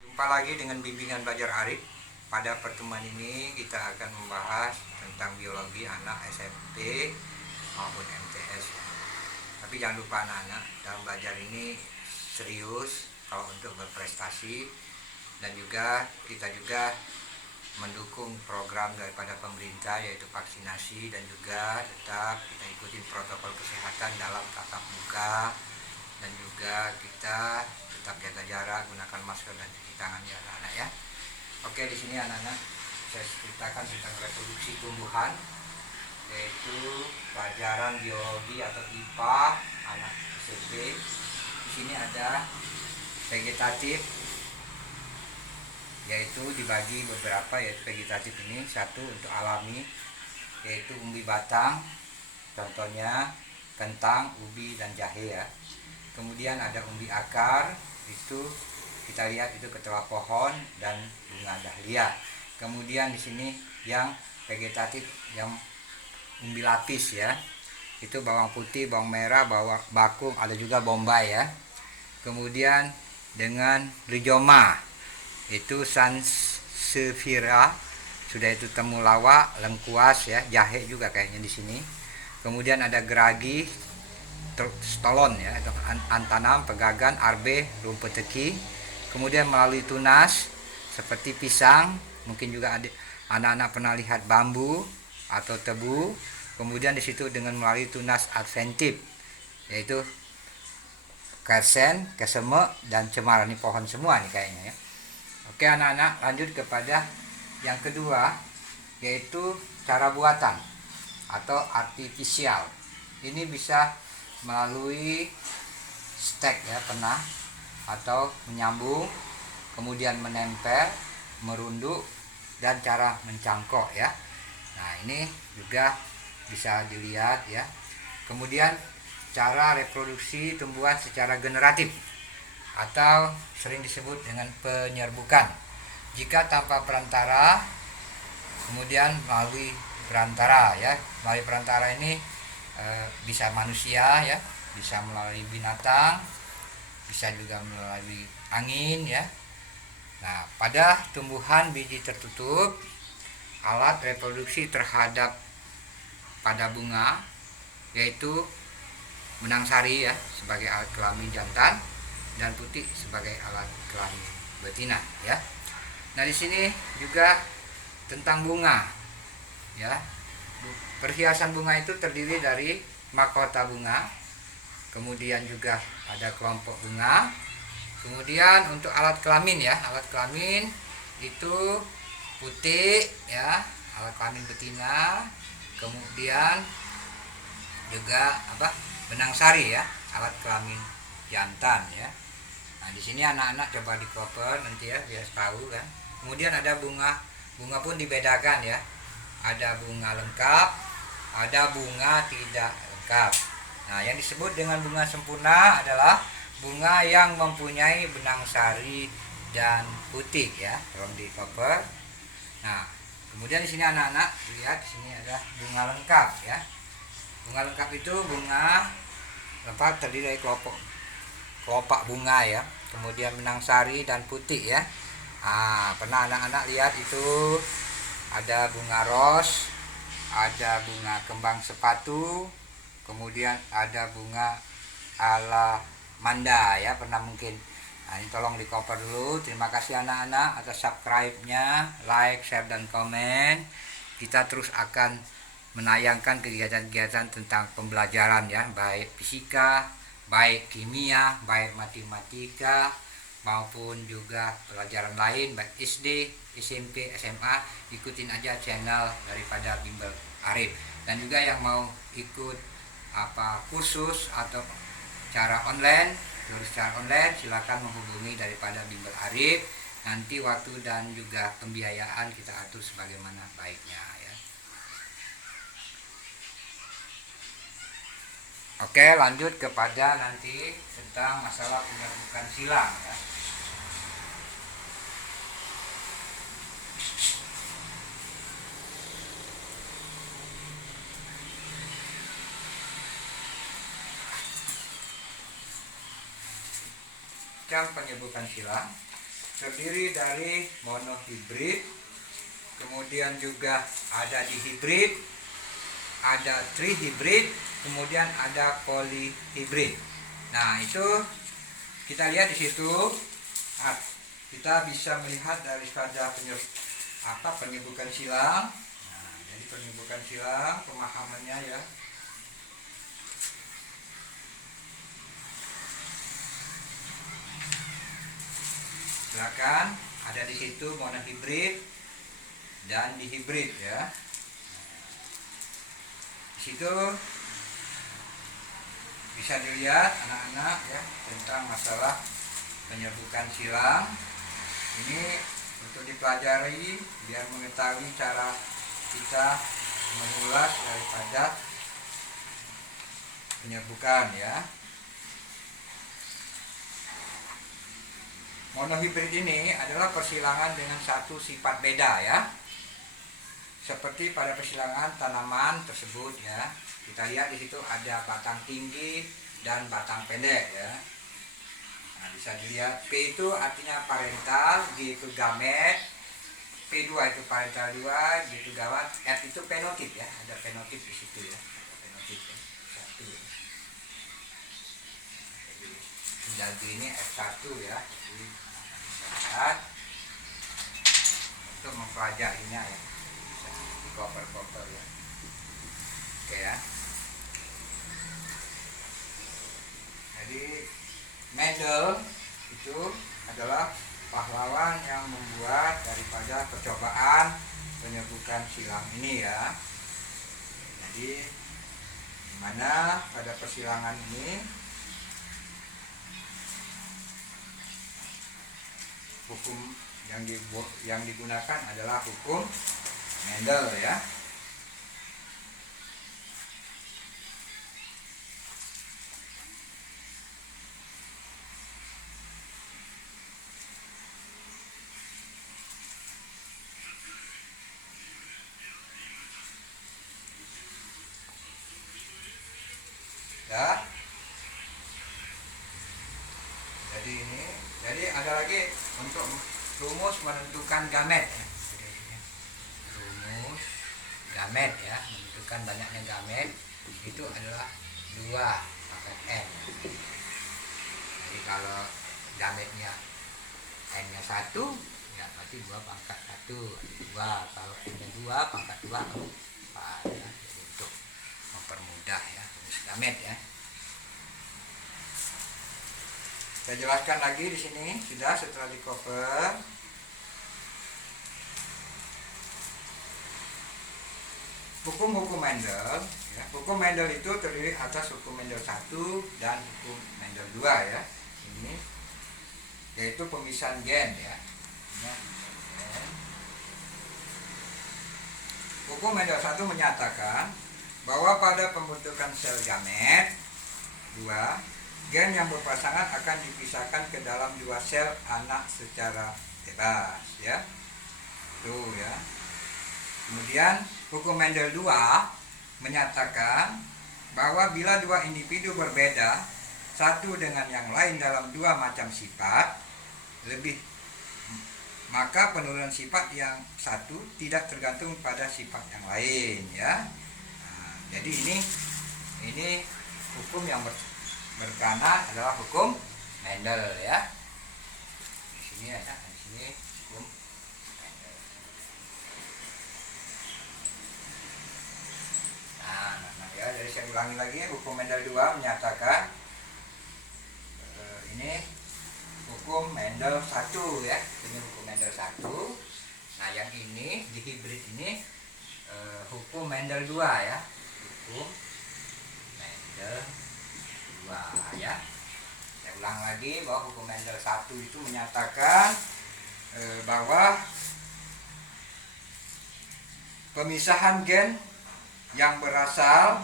Jumpa lagi dengan bimbingan belajar Arif. Pada pertemuan ini kita akan membahas tentang biologi anak SMP maupun MTS. Tapi jangan lupa anak-anak, dalam belajar ini serius kalau untuk berprestasi, dan juga kita juga mendukung program daripada pemerintah yaitu vaksinasi, dan juga tetap kita ikuti protokol kesehatan dalam tatap muka, dan juga kita tetap jaga jarak, gunakan masker dan cuci tangan ya anak-anak ya. Oke, di sini anak-anak saya ceritakan tentang reproduksi tumbuhan, yaitu pelajaran biologi atau IPA anak SMP. Di sini ada vegetatif, yaitu dibagi beberapa, yaitu vegetatif ini satu untuk alami, yaitu umbi batang, contohnya kentang, ubi dan jahe ya. Kemudian ada umbi akar, itu kita lihat itu ketela pohon dan bunga dahlia. Kemudian di sini yang vegetatif yang umbi lapis ya, itu bawang putih, bawang merah, bawang bakung, ada juga bombay ya. Kemudian dengan rizoma itu sansevieria, sudah itu temulawak, lengkuas ya, jahe juga kayaknya di sini. Kemudian ada geragi, stolon ya, antanam, pegagan, arbe, rumput teki. Kemudian melalui tunas seperti pisang, mungkin juga ada anak-anak pernah lihat bambu atau tebu. Kemudian di situ dengan melalui tunas adventif, yaitu kersen, keseme dan cemara. Ini pohon semua nih kayaknya ya. Oke anak-anak, lanjut kepada yang kedua, yaitu cara buatan atau artifisial. Ini bisa melalui stek ya, pernah, atau menyambung, kemudian menempel, merunduk, dan cara mencangkok ya. Nah ini juga bisa dilihat ya. Kemudian cara reproduksi tumbuhan secara generatif atau sering disebut dengan penyerbukan. Jika tanpa perantara, kemudian melalui perantara ya. Melalui perantara ini bisa manusia ya, bisa melalui binatang, bisa juga melalui angin ya. Nah, pada tumbuhan biji tertutup, alat reproduksi terhadap pada bunga yaitu benang sari ya sebagai alat kelamin jantan dan putih sebagai alat kelamin betina ya. Nah, di sini juga tentang bunga ya. Perhiasan bunga itu terdiri dari mahkota bunga, kemudian juga ada kelompok bunga. Kemudian untuk alat kelamin ya, alat kelamin itu putih ya, alat kelamin betina. Kemudian juga benang sari ya, alat kelamin jantan ya. Nah, di sini anak-anak coba di cover nanti ya biar tahu kan. Kemudian ada bunga, bunga pun dibedakan ya. Ada bunga lengkap, ada bunga tidak lengkap. Nah, yang disebut dengan bunga sempurna adalah bunga yang mempunyai benang sari dan putih ya. Tolong di cover. Nah, kemudian di sini anak-anak lihat, di sini ada bunga lengkap ya. Bunga lengkap itu bunga lengkap terdiri dari kelopak bunga ya. Kemudian benang sari dan putih ya. Nah, pernah anak-anak lihat itu ada bunga ros, ada bunga kembang sepatu, kemudian ada bunga alamanda ya, pernah mungkin. Nah, ini tolong di cover dulu. Terima kasih anak-anak atas subscribe-nya, like, share, dan komen. Kita terus akan menayangkan kegiatan-kegiatan tentang pembelajaran ya, baik fisika, baik kimia, baik matematika, maupun juga pelajaran lain baik SD, SMP, SMA. Ikutin aja channel daripada Bimbel Arif. Dan juga yang mau ikut kursus atau cara online, silakan menghubungi daripada Bimbel Arif. Nanti waktu dan juga pembiayaan kita atur sebagaimana baiknya ya. Oke, lanjut kepada nanti tentang masalah penyerbukan silang ya. Penyerbukan silang terdiri dari monohibrid, kemudian juga ada dihibrid, ada trihibrid, kemudian ada polihibrid. Nah, itu kita lihat di situ. Nah, kita bisa melihat daripada penyebutan silang. Nah, jadi penyebutan silang pemahamannya ya. Silakan, ada di situ monohibrid dan dihibrid ya. Di situ bisa dilihat anak-anak ya tentang masalah penyebutan silang. Ini untuk dipelajari biar mengetahui cara kita mengulas daripada penyebutan ya. Monohibrid ini adalah persilangan dengan satu sifat beda ya. Seperti pada persilangan tanaman tersebut ya. Kita lihat di situ ada batang tinggi dan batang pendek ya. Nah, bisa dilihat P itu artinya parental, G itu gamet, P2 itu parental 2, G itu gawat, F itu fenotip ya. Ada fenotip di situ ya. Fenotip ya. Satu ya. Jadi ini F1 ya. Jadi lihat untuk mempelajarinya ya. Bisa di cover ya. Oke ya. Jadi Mendel itu adalah pahlawan yang membuat daripada percobaan penyebutan silang ini ya. Jadi dimana pada persilangan ini hukum yang digunakan adalah hukum Mendel ya. Ya. Jadi ada lagi untuk rumus menentukan gamet. Rumus gamet ya, menentukan banyaknya gamet itu adalah 2 pangkat N. Jadi kalau gametnya N-nya 1 ya berarti 2 pangkat 1. 2 kalau N-nya 2 pangkat 2 4 ya. Jadi untuk mempermudah ya rumus gamet ya. Saya jelaskan lagi di sini sudah setelah di cover. Hukum-hukum Mendel ya. Hukum Mendel itu terdiri atas hukum Mendel 1 dan hukum Mendel 2 ya. Ini yaitu pemisahan gen ya. Hukum Mendel 1 menyatakan bahwa pada pembentukan sel gamet 2, gen yang berpasangan akan dipisahkan ke dalam 2 sel anak secara bebas ya. Tuh ya. Kemudian hukum Mendel 2 menyatakan bahwa bila 2 individu berbeda satu dengan yang lain dalam 2 macam sifat lebih, maka penurunan sifat yang satu tidak tergantung pada sifat yang lain ya. Nah, jadi ini hukum yang berkanan adalah hukum Mendel ya. Di sini ya, di sini hukum Mendel. Nah ya, jadi saya ulangi lagi, hukum Mendel 2 menyatakan ini hukum Mendel 1 ya. Ini hukum Mendel 1. Nah, yang ini di hibrid ini hukum Mendel 2 ya. Hukum Mendel 2 ya. Saya ulang lagi bahwa hukum Mendel 1 itu menyatakan bahwa pemisahan gen yang berasal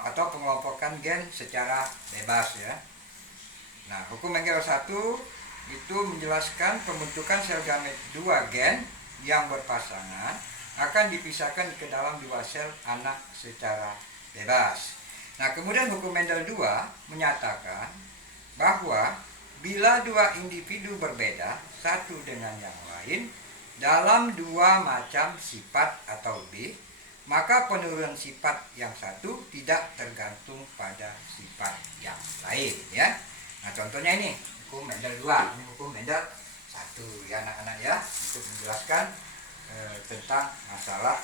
atau pengelompokan gen secara bebas ya. Nah, hukum Mendel 1 itu menjelaskan pembentukan sel gamet 2 gen yang berpasangan akan dipisahkan ke dalam 2 sel anak secara bebas. Nah, kemudian hukum Mendel 2 menyatakan bahwa bila dua individu berbeda satu dengan yang lain dalam dua macam sifat atau lebih, maka penurunan sifat yang satu tidak tergantung pada sifat yang lain, ya. Nah, contohnya ini hukum Mendel 2, ini hukum Mendel 1, ya anak-anak, ya, untuk menjelaskan tentang masalah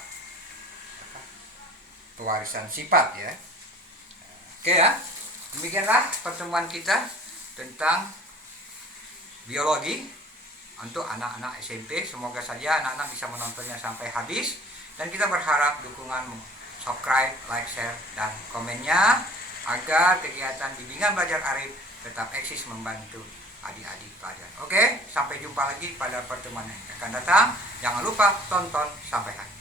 pewarisan sifat, ya. Oke, ya. Demikianlah pertemuan kita tentang biologi untuk anak-anak SMP. Semoga saja anak-anak bisa menontonnya sampai habis, dan kita berharap dukungan subscribe, like, share, dan komennya agar kegiatan bimbingan belajar Arif tetap eksis membantu adik-adik pelajar. Oke, sampai jumpa lagi pada pertemuan yang akan datang. Jangan lupa tonton sampai habis.